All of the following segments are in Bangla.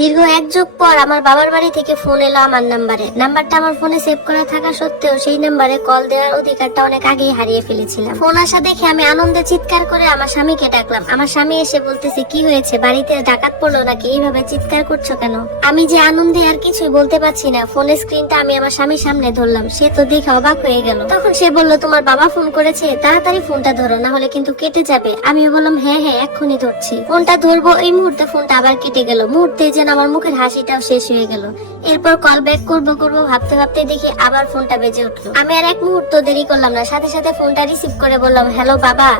দীর্ঘ এক যুগ পর আমার বাবার বাড়ি থেকে ফোন এলো আমার নাম্বারে। নাম্বারটা আমার ফোনে সেভ করা থাকা সত্ত্বেও সেই নাম্বারে কল দেওয়ার অধিকারটা অনেক আগেই হারিয়ে ফেলেছিলাম। ফোন আসা দেখে আমি আনন্দে চিৎকার করে আমার স্বামীকে ডাকলাম। আমার স্বামী এসে বলতেছে, কি হয়েছে? বাড়িতে ডাকাত পড়ল নাকি? এইভাবে চিৎকার করছ কেন? আমি যে আনন্দে আর কিছুই বলতে পারছি না, ফোনের স্ক্রিনটা আমি আমার স্বামীর সামনে ধরলাম। সে তো দেখে অবাক হয়ে গেল। তখন সে বলল, তোমার বাবা ফোন করেছে? তাড়াতাড়ি ফোনটা ধরো, না হলে কিন্তু কেটে যাবে। আমিও বললাম হ্যাঁ হ্যাঁ এক্ষুনি ধরছি। ফোনটা ধরবো, এই মুহূর্তে ফোনটা আবার কেটে গেল। মুহূর্তে যেন আমার মুখের হাসিটাও শেষ হয়ে গেল। এরপর কল ব্যাক করব করব, ভাবতে ভাবতে দেখি আবার ফোনটা বেজে উঠল। আমি আর এক মুহূর্ত দেরি করলাম না, সাথে সাথে ফোনটা রিসিভ করে বললাম হ্যালো বাবা।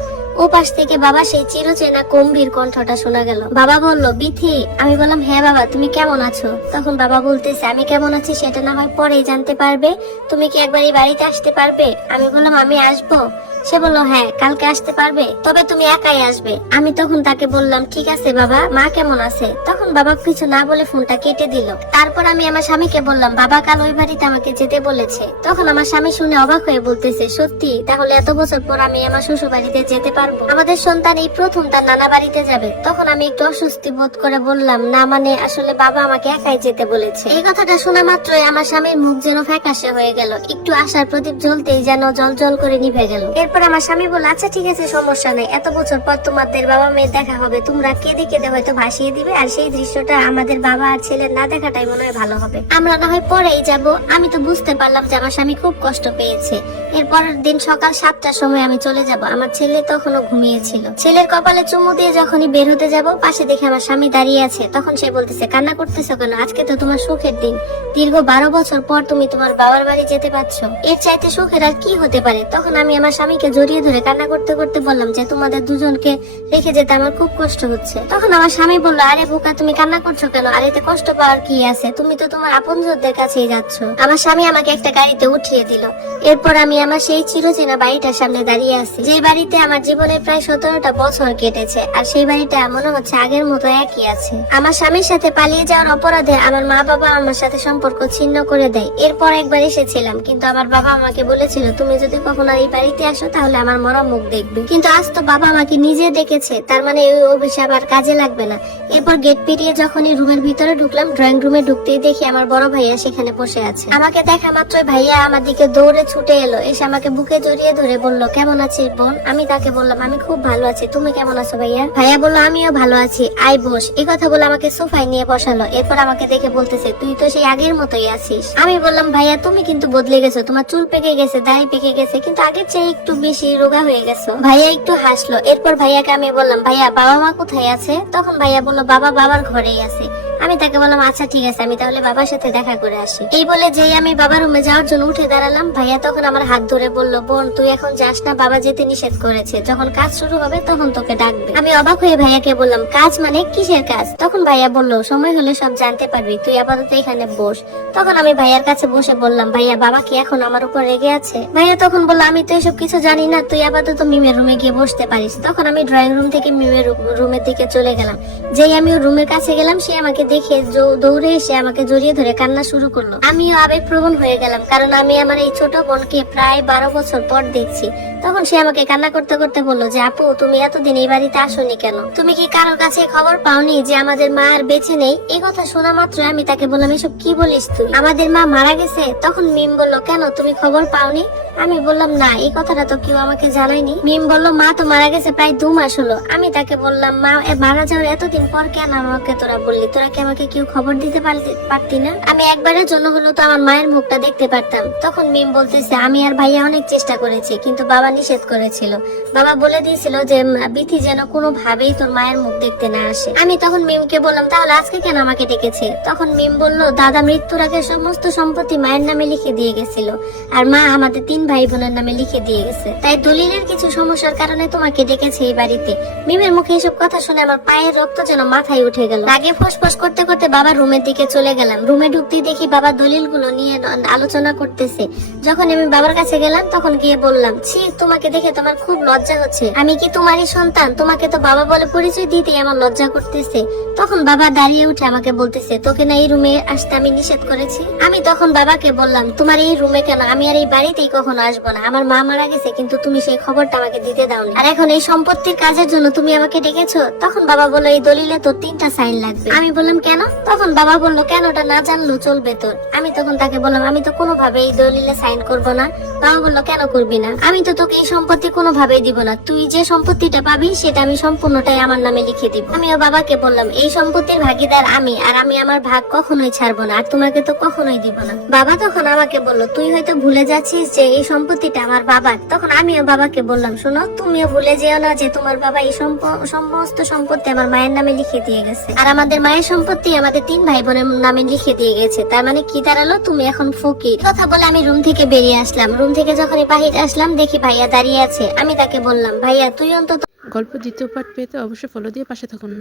ও পাশ থেকে বাবা সেই চিরচেনা গম্ভীর কণ্ঠটা শোনা গেল। বাবা বলল, বিথি, আমি বললাম হ্যাঁ বাবা, তুমি কেমন আছো? তখন বাবা বলতেছে, আমি কেমন আছি সেটা না হয় পরেই জানতে পারবে। তুমি কি একবার এই বাড়িতে আসতে পারবে? আমি বললাম, আমি আসব। সে বলল হ্যাঁ কালকে আসতে পারবে, তবে তুমি একাই আসবে। আমি তখন তাকে বললাম, ঠিক আছে বাবা, মা কেমন আছে? তখন বাবা কিছু না বলে ফোনটা কেটে দিল। তারপর আমি আমার স্বামীকে বললাম, বাবা কাল ওই বাড়িতে আমাকে যেতে বলেছে। তখন আমার স্বামী শুনে অবাক হয়ে বলতেছে, সত্যি? তাহলে এত বছর পর আমি আমার শ্বশুর বাড়িতে যেতে পারব? আমাদের সন্তান এই প্রথম তার নানা বাড়িতে যাবে। তখন আমি একটু অস্বস্তি বোধ করে বললাম, না মানে আসলে বাবা আমাকে একাই যেতে বলেছে? এই কথাটা শোনা মাত্রই আমার স্বামীর মুখ যেন ফ্যাকাশে হয়ে গেল। একটু আশার প্রদীপ জ্বলতেই যেন জল জল করে নিভে গেল। এরপর আমার স্বামী বলল আচ্ছা ঠিক আছে, সমস্যা নেই। এত বছর পর তোমাদের বাবা মেয়ের দেখা হবে। তোমরা কেঁদে কেঁদে হয়তো ভাসিয়ে দিবে। আর সেই দৃশ্যটা আমাদের বাবা আর ছেলের না দেখাটাই মনে হয় ভালো হবে। আমরা না হয় পরেই যাব। আমি তো বুঝতে পারলাম যে আমার স্বামী খুব কষ্ট পেয়েছে। এরপরের দিন সকাল সাতটার সময় আমি চলে যাব। আমার ছেলে তখনও ঘুমিয়েছিল। ছেলের কপালে চুমু দিয়ে যখনই বের হতে যাব, পাশে দেখে আমার স্বামী দাঁড়িয়ে আছে। তখন সে বলতেছে, কান্না করতেছো কেন? আজকে তো তোমার সুখের দিন। দীর্ঘ বারো বছর পর তুমি তোমার বাবার বাড়ি যেতে পারছ। এর চাইতে সুখের আর কি হতে পারে? তখন আমি আমার স্বামীকে জড়িয়ে ধরে কান্না করতে করতে বললাম যে তোমাদের দুজনকে রেখে যেতে আমার খুব কষ্ট হচ্ছে। তখন আমার স্বামী বলল, আরে বোকা, তুমি কান্না করছ কেন? আর এতে কষ্ট পাওয়ার কি আছে? তুমি তো তোমার আপনজনদের কাছেই যাচ্ছ। আমার স্বামী আমাকে একটা গাড়িতে উঠিয়ে দিল। এরপর আমি আমার সেই চিরচেনা বাড়িটার সামনে দাঁড়িয়ে আছি। যে বাড়িতে আমার জীবনে প্রায় সতেরোটা বছর কেটেছে, আর সেই বাড়িটা মনে হচ্ছে আগের মতো একই আছে। আমার স্বামীর সাথে পালিয়ে যাওয়ার অপরাধে আমার মা বাবা আমার সাথে সম্পর্ক ছিন্ন করে দেয়। এরপর একবার এসেছিলাম, কিন্তু আমার বাবা আমাকে বলেছিল, তুমি যদি কখনো এই বাড়িতে আসো তাহলে আমার মরা মুখ দেখবে। কিন্তু আজ তো বাবা আমাকে নিজে ডেকেছে তার মানে ওই অভিশাপ আর কাজে লাগবে না। এরপর গেট পেরিয়ে যখনই রুমের ভিতরে ঢুকলাম, ড্রয়িং রুমে ঢুকতেই দেখি আমার বড় ভাইয়া সেখানে বসে আছে। আমাকে দেখা মাত্রই ভাইয়া আমার দিকে দৌড়ে ছুটে এলো, এসে আমাকে বুকে জড়িয়ে ধরে বলল, কেমন আছিস বোন? আমি তাকে বললাম, আমি খুব ভালো আছি। তুমি কেমন আছো ভাইয়া? ভাইয়া বলল, আমিও ভালো আছি। আই বস। এই কথা বলে আমাকে সোফায় নিয়ে বসালো। এরপর আমাকে দেখে বলতেছে, তুই তো সেই আগের মতোই আছিস। আমি বললাম, ভাইয়া, তুমি কিন্তু বদলে গেছো। তোমার চুল পেকে গেছে, দাড়ি পেকে গেছে, কিন্তু আগের চেয়ে একটু বেশি রোগা হয়ে গেছো? ভাইয়া একটু হাসলো। এরপর ভাইয়াকে আমি বললাম, ভাইয়া বাবা মা কোথায় আছে? তখন ভাইয়া বলল, বাবা বাবার ঘরেই আছে। আমি তাকে বললাম আচ্ছা ঠিক আছে, আমি তাহলে বাবার সাথে দেখা করে আসি। এই বলে যেই আমি বাবার রুমে যাওয়ার জন্য উঠে দাঁড়ালাম, ভাইয়া তখন আমার হাত ধরে বলল, বোন, তুই এখন যাস না, বাবা যেতে নিষেধ করেছে। যখন কাজ শুরু হবে তখন তোকে ডাকবে। আমি অবাক হয়ে ভাইয়াকে বললাম, কাজ মানে কিসের কাজ? তখন ভাইয়া বলল, সময় হলে সব জানতে পারবি, তুই আপাতত এখানে বস। তখন আমি ভাইয়ার কাছে বসে বললাম, ভাইয়া, বাবা কি এখন আমার উপর রেগে আছে? ভাইয়া তখন বলল, আমি তো এসব কিছু জানি না, তুই আপাতত মিমের রুমে গিয়ে বসতে পারিস। তখন আমি ড্রয়িং রুম থেকে মিমের রুমের দিকে চলে গেলাম। যেই আমি রুমের কাছে গেলাম, সে আমাকে দেখে দৌড়ে এসে আমাকে জড়িয়ে ধরে কান্না শুরু করল। আমিও আবেগপ্রবণ হয়ে গেলাম, কারণ আমি আমার এই ছোট বোনকে প্রায় বারো বছর পর দেখছি। তখন সে আমাকে কান্না করতে করতে বলল, যে আপু, তুমি এতদিন এই বাড়িতে আসোনি কেন? তুমি কি কারোর কাছে খবর পাওনি যে আমাদের মা আর বেঁচে নেই? এই কথা শোনা মাত্র আমি তাকে বললাম, এসব কি বলিস তুই? আমাদের মা মারা গেছে? তখন মিম বলল, কেন? তুমি খবর পাওনি? আমি বললাম, না, এই কথাটা তো কেউ আমাকে জানায়নি। মিম বলল, মা তো মারা গেছে প্রায় দু মাস হলো। আমি তাকে বললাম, মা মারা যাওয়ার এতদিন পর কেন আমাকে তোরা বললি? তোরা কি আমাকে কেউ খবর দিতে পারতি- না। আমি একবারের জন্য হলো তো আমার মায়ের মুখটা দেখতে পারতাম। তখন মিম বলতেছে, আমি আর ভাইয়া অনেক চেষ্টা করেছি, কিন্তু বাবা নিষেধ করেছিল। বাবা বলে দিয়েছিল যে বিথি যেন কোনো ভাবেই তোর মায়ের মুখ দেখতে না আসে। আমি তখন মিমকে বললাম, তাহলে আজকে কেন আমাকে ডেকেছে? তখন মিম বলল, দাদা মৃত্যুর আগে সমস্ত সম্পত্তি মায়ের নামে লিখে দিয়ে গেছিল, আর মা আমাদের তিন ভাই বোনের নামে লিখে দিয়ে গেছে। তাই দলিলের কিছু সমস্যার কারণে তোমাকে ডেকেছে এই বাড়িতে। মিমের মুখে এসব কথা শুনে আমার পায়ের রক্ত যেন মাথায় উঠে গেল। আগে ফসফস করতে করতে বাবার রুমের দিকে চলে গেলাম। রুমে ঢুকতেই দেখি বাবা দলিলগুলো নিয়ে আলোচনা করতেছে। যখন আমি বাবার কাছে গেলাম, তখন গিয়ে বললাম, ছি, তোমাকে দেখে তোমার খুব লজ্জা হচ্ছে। আমি কি তোমারই সন্তান? তোমাকে তো বাবা বলে পরিচয় দিতেই আমার লজ্জা করতেছে। তখন বাবা দাঁড়িয়ে উঠে আমাকে বলতেছে, তোকে না এই রুমে আসতে আমি নিষেধ করেছি? আমি তখন বাবাকে বললাম, তোমার এই রুমে কেন? আমি আর এই বাড়িতেই কখনো আসব না। আমার মা মারা গেছে, কিন্তু তুমি সেই খবরটা আমাকে দিতে দাওনি। আর এখন এই সম্পত্তির কাজের জন্য তুমি আমাকে ডেকেছো? তখন বাবা বলল, এই দলিলে তো তিনটা সাইন লাগবে। আমি বললাম বললাম, কেন? তখন বাবা বলল, কেনটা না জানলেও চলবে তোর। আমি তখন তাকে বললাম, আমি তো কোনোভাবে এই দলিলে সাইন করব না। বাবা বলল, কেন করবি না? আমি তো তোকে এই সম্পত্তি কোনোভাবেই দিব না। তুই যে সম্পত্তিটা পাবি, সেটা আমি সম্পূর্ণটাই আমার নামে লিখে দিব। আমিও বাবাকে বললাম, এই সম্পত্তির ভাগিদার আমি, আর আমি আমার ভাগ কখনোই ছাড়বো না, আর তোমাকে তো কখনোই দিব না। বাবা তখন আমাকে বলল, তুই হয়তো ভুলে যাচ্ছিস যে এই সম্পত্তিটা আমার বাবার। তখন আমিও বাবাকে বললাম, শোনো, তুমিও ভুলে যেও না যে তোমার বাবা এই সমস্ত সম্পত্তি আমার মায়ের নামে লিখে দিয়ে গেছে। আর আমাদের মায়ের সম্পত্তি আমাদের তিন ভাই বোনের নামে লিখে দিয়ে গেছে। তার মানে কি দাঁড়াল? তুমি এখন ফকির। কথা বলে আমি রুম থেকে বেরিয়ে আসলাম। রুম থেকে যখনই বাহিরে আসলাম, দেখি ভাইয়া দাঁড়িয়ে আছে। আমি তাকে বললাম, ভাইয়া, তুই অন্তত গল্প দ্বিতীয় পার্ট পেতে অবশ্যই ফলো দিয়ে পাশে থাকুন।